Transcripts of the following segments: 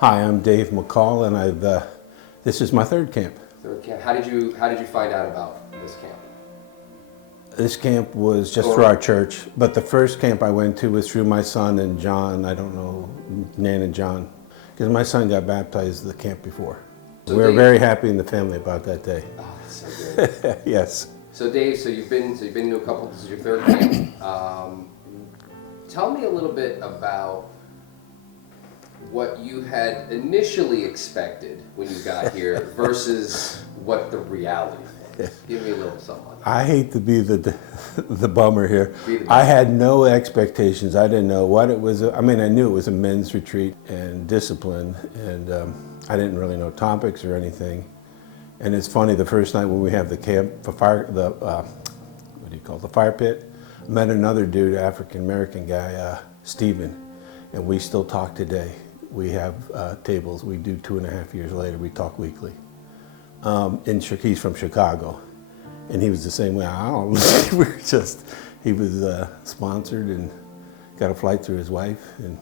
Hi, I'm Dave McCall, and this is my third camp. Third camp. How did you find out about this camp? This camp was just through our church, but the first camp I went to was through my son and John. I don't know, Nan and John, because my son got baptized at the camp before. So we were very happy in the family about that day. Oh, that's so good. Yes. So Dave, you've been to a couple. This is your third camp. Tell me a little bit about what you had initially expected when you got here versus what the reality was. Give me a little something. I hate to be the bummer here. I had no expectations. I didn't know what it was. I mean, I knew it was a men's retreat and discipline, and I didn't really know topics or anything. And it's funny, the first night when we have the camp, the fire pit, I met another dude, African-American guy, Stephen, and we still talk today. We have tables. We do 2.5 years later. We talk weekly. He's from Chicago, and he was the same way. He was sponsored and got a flight through his wife, and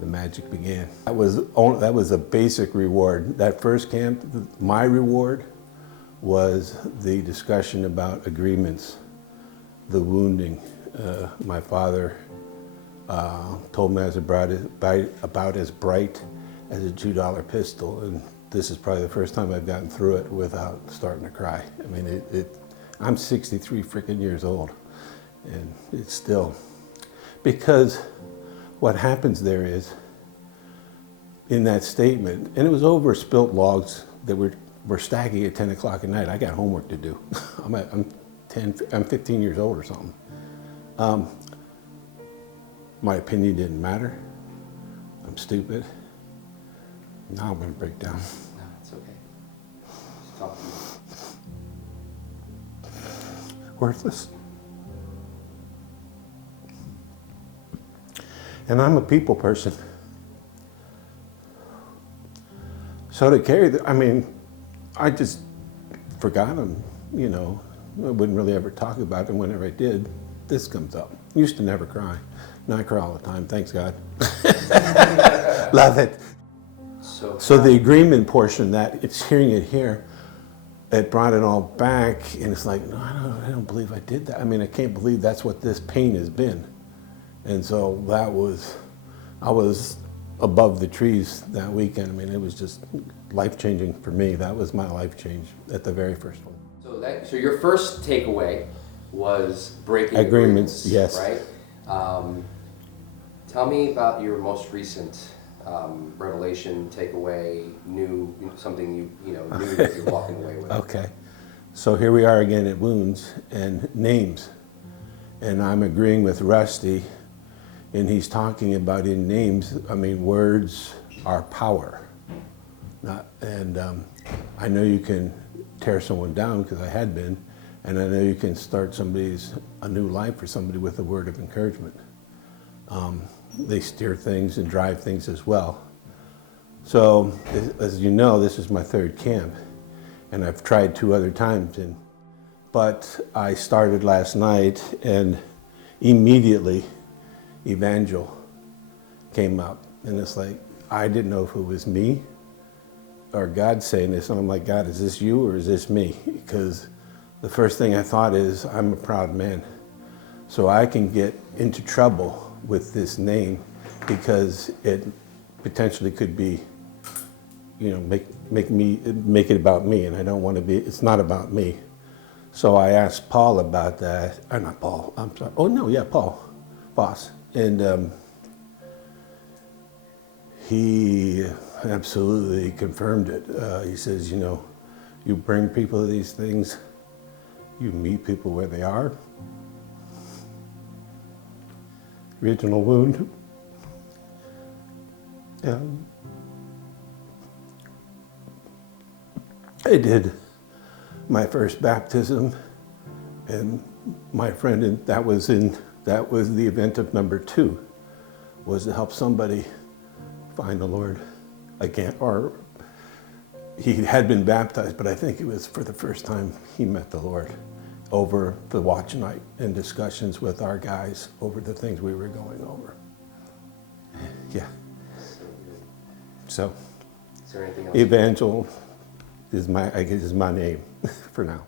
the magic began. That was a basic reward. That first camp, my reward was the discussion about agreements, the wounding. My father told me I was about as bright as a $2 pistol, and this is probably the first time I've gotten through it without starting to cry. I mean, I'm 63 freaking years old, and it's still, because what happens there is, in that statement, and it was over spilt logs that were stacking at 10 o'clock at night. I got homework to do. I'm 15 years old or something. My opinion didn't matter. I'm stupid. Now I'm gonna break down. No, it's okay. Just talk to me. Worthless. And I'm a people person. So to carry I just forgot them, you know. I wouldn't really ever talk about it. Whenever I did, this comes up. Used to never cry. Now I cry all the time, thanks God. Love it. So the agreement portion, that it's hearing it here, it brought it all back, and it's like, no, I don't believe I did that. I mean, I can't believe that's what this pain has been. And so I was above the trees that weekend. I mean, it was just life-changing for me. That was my life change at the very first one. So your first takeaway was breaking agreements, yes. Right? Tell me about your most recent revelation, takeaway, something you knew that you're walking away with. Okay. So here we are again at wounds and names. And I'm agreeing with Rusty, and he's talking about in names, I mean, words are power. I know you can tear someone down, because I had been, and I know you can start a new life for somebody with a word of encouragement. They steer things and drive things as well. So, as you know, this is my third camp, and I've tried 2 other times, but I started last night, and immediately Evangel came up, and it's like, I didn't know if it was me or God saying this, and I'm like, God, is this you or is this me? Because the first thing I thought is, I'm a proud man, so I can get into trouble with this name, because it potentially could be, make it about me, and I don't want to be. It's not about me. So I asked Paul about that. Or not Paul. I'm sorry. Oh no, yeah, Paul, boss, and he absolutely confirmed it. He says, you bring people to these things, you meet people where they are. Original wound. I did my first baptism, and my friend, and that was the event of number 2, was to help somebody find the Lord again, or he had been baptized, but I think it was for the first time he met the Lord over the watch night and discussions with our guys over the things we were going over. Yeah. So Is there anything else? Evangel is my, I guess, is my name for now.